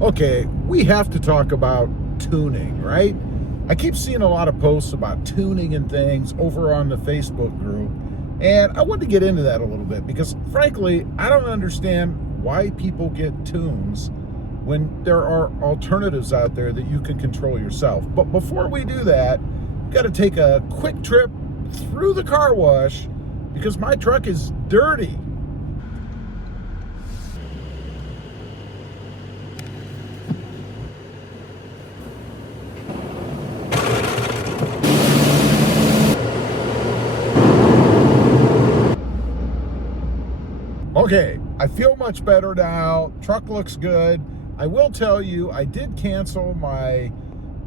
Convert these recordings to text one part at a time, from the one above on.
Okay, we have to talk about tuning, right? I keep seeing a lot of posts about tuning and things over on the Facebook group, and I want to get into that a little bit because, frankly, I don't understand why people get tunes when there are alternatives out there that you can control yourself. But before we do that, we've got to take a quick trip through the car wash because my truck is dirty. Okay, I feel much better now. Truck looks good. I will tell you, I did cancel my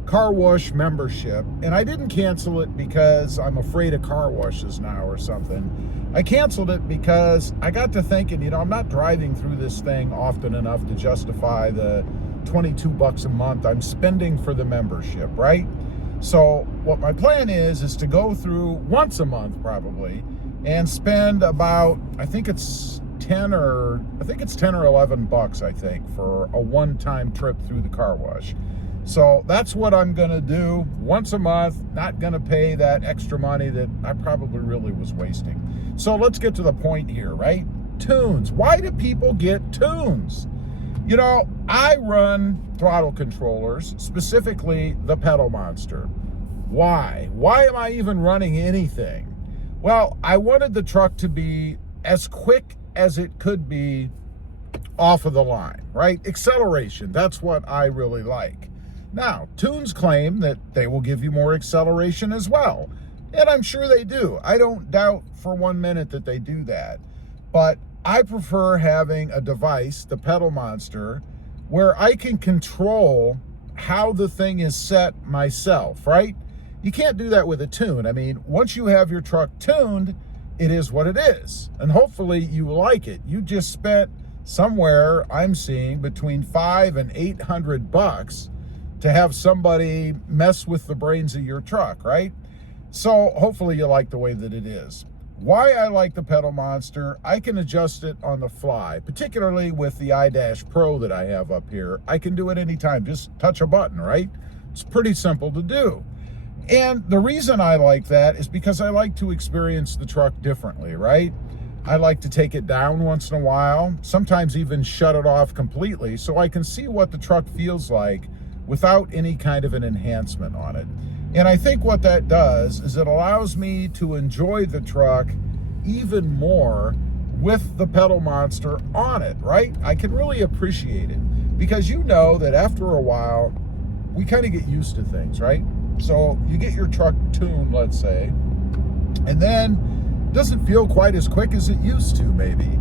car wash membership, and I didn't cancel it because I'm afraid of car washes now or something. I canceled it because I got to thinking, I'm not driving through this thing often enough to justify the $22 a month I'm spending for the membership, right? So what my plan is to go through once a month probably and spend about, I think it's 10 or 11 bucks, I think, for a one-time trip through the car wash. So that's what I'm gonna do once a month, not gonna pay that extra money that I probably really was wasting. So let's get to the point here, right? Tunes. Why do people get tunes? I run throttle controllers, specifically the Pedal Monster. Why? Why am I even running anything? Well, I wanted the truck to be as quick as it could be off of the line, right? Acceleration, that's what I really like. Now, tunes claim that they will give you more acceleration as well, and I'm sure they do. I don't doubt for 1 minute that they do that, but I prefer having a device, the Pedal Monster, where I can control how the thing is set myself, right? You can't do that with a tune. I mean, once you have your truck tuned, it is what it is. And hopefully you like it. You just spent somewhere, I'm seeing, between $500 and $800 to have somebody mess with the brains of your truck, right? So hopefully you like the way that it is. Why I like the Pedal Monster, I can adjust it on the fly, particularly with the iDash Pro that I have up here. I can do it anytime, just touch a button, right? It's pretty simple to do. And the reason I like that is because I like to experience the truck differently, right? I like to take it down once in a while, sometimes even shut it off completely so I can see what the truck feels like without any kind of an enhancement on it. And I think what that does is it allows me to enjoy the truck even more with the Pedal Monster on it, right? I can really appreciate it because that after a while, we kind of get used to things, right? So you get your truck tuned, let's say, and then it doesn't feel quite as quick as it used to, maybe.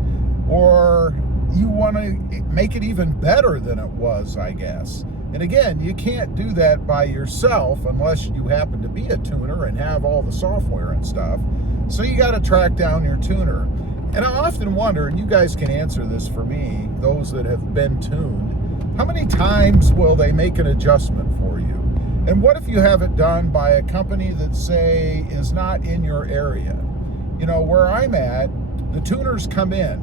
Or you want to make it even better than it was, I guess. And again, you can't do that by yourself unless you happen to be a tuner and have all the software and stuff. So you got to track down your tuner. And I often wonder, and you guys can answer this for me, those that have been tuned, how many times will they make an adjustment for you? And what if you have it done by a company that, say, is not in your area? Where I'm at, the tuners come in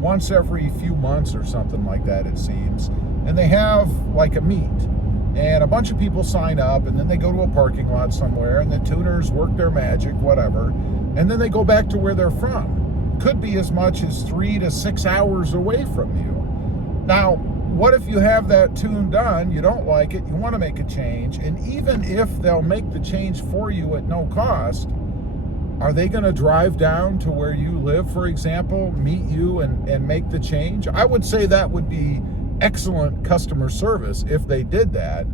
once every few months or something like that, it seems. And they have like a meet. And a bunch of people sign up, and then they go to a parking lot somewhere, and the tuners work their magic, whatever. And then they go back to where they're from. Could be as much as 3 to 6 hours away from you. Now, what if you have that tune done, you don't like it, you want to make a change, and even if they'll make the change for you at no cost, are they going to drive down to where you live, for example, meet you and make the change? I would say that would be excellent customer service if they did that,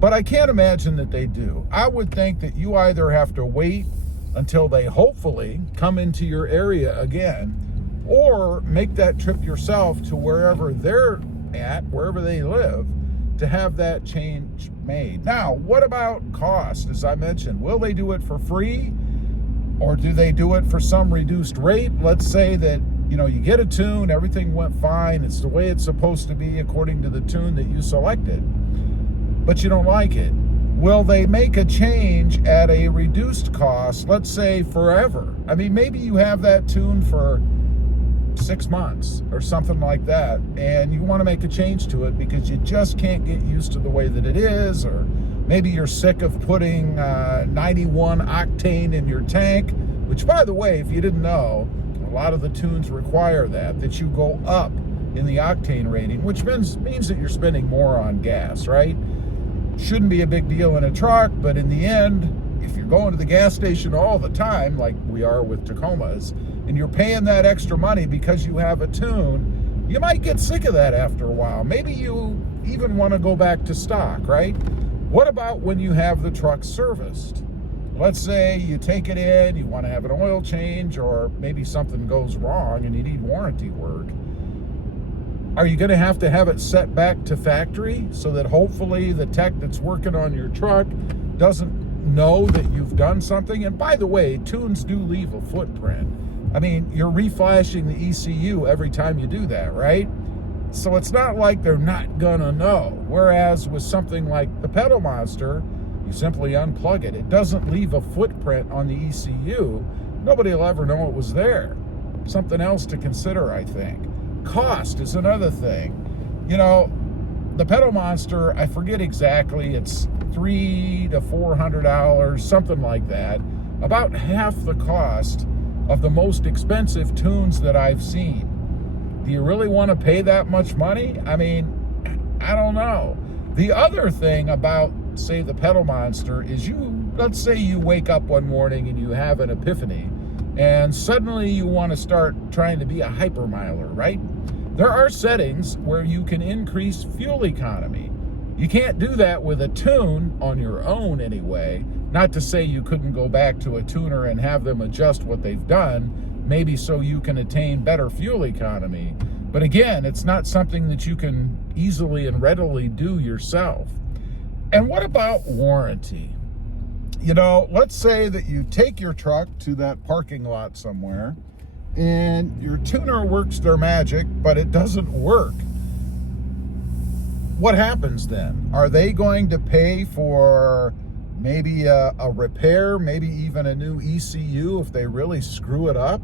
but I can't imagine that they do. I would think that you either have to wait until they hopefully come into your area again, or make that trip yourself to wherever they're at, wherever they live, to have that change made. Now, what about cost? As I mentioned, will they do it for free, or do they do it for some reduced rate? Let's say that you get a tune, everything went fine, it's the way it's supposed to be according to the tune that you selected, but you don't like it. Will they make a change at a reduced cost, let's say forever? I mean, maybe you have that tune for 6 months or something like that, and you want to make a change to it because you just can't get used to the way that it is, or maybe you're sick of putting 91 octane in your tank, which, by the way, if you didn't know, a lot of the tunes require that you go up in the octane rating, which means that you're spending more on gas, right? Shouldn't be a big deal in a truck, but in the end, if you're going to the gas station all the time, like we are with Tacomas, and you're paying that extra money because you have a tune, you might get sick of that after a while. Maybe you even want to go back to stock, right? What about when you have the truck serviced? Let's say you take it in, you want to have an oil change, or maybe something goes wrong and you need warranty work. Are you going to have it set back to factory so that hopefully the tech that's working on your truck doesn't know that you've done something? And by the way, tunes do leave a footprint. I mean, you're reflashing the ECU every time you do that, right? So it's not like they're not gonna know. Whereas with something like the Pedal Monster, you simply unplug it. It doesn't leave a footprint on the ECU. Nobody will ever know it was there. Something else to consider, I think. Cost is another thing. You know, the Pedal Monster, I forget exactly, it's $300 to $400, something like that. About half the cost of the most expensive tunes that I've seen. Do you really want to pay that much money? I mean, I don't know. The other thing about, say, the Pedal Monster is let's say you wake up one morning and you have an epiphany, and suddenly you want to start trying to be a hypermiler, right? There are settings where you can increase fuel economy. You can't do that with a tune on your own anyway. Not to say you couldn't go back to a tuner and have them adjust what they've done, maybe so you can attain better fuel economy. But again, it's not something that you can easily and readily do yourself. And what about warranty? You know, let's say that you take your truck to that parking lot somewhere and your tuner works their magic, but it doesn't work. What happens then? Are they going to pay for maybe a repair, maybe even a new ECU if they really screw it up?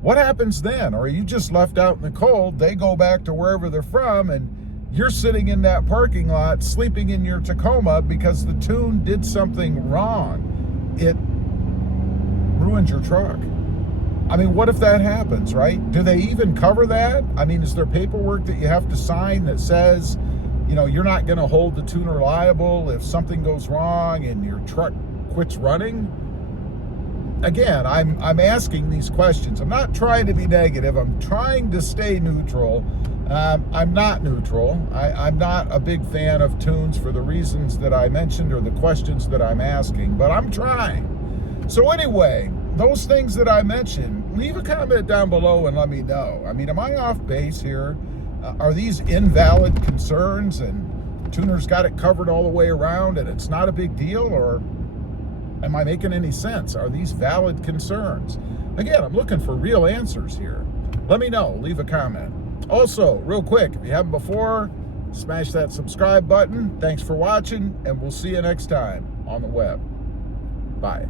What happens then? Or are you just left out in the cold? They go back to wherever they're from and you're sitting in that parking lot sleeping in your Tacoma because the tune did something wrong. It ruined your truck. I mean, what if that happens, right? Do they even cover that? I mean, is there paperwork that you have to sign that says, you know, you're not going to hold the tuner liable if something goes wrong and your truck quits running? Again, I'm asking these questions. I'm not trying to be negative. I'm trying to stay neutral. I'm not neutral. I'm not a big fan of tunes for the reasons that I mentioned or the questions that I'm asking, but I'm trying. So anyway, those things that I mentioned, leave a comment down below and let me know. I mean, am I off base here? Are these invalid concerns and tuners got it covered all the way around and it's not a big deal? Or am I making any sense? Are these valid concerns? Again, I'm looking for real answers here. Let me know. Leave a comment. Also, real quick, if you haven't before, smash that subscribe button. Thanks for watching, and we'll see you next time on the web. Bye.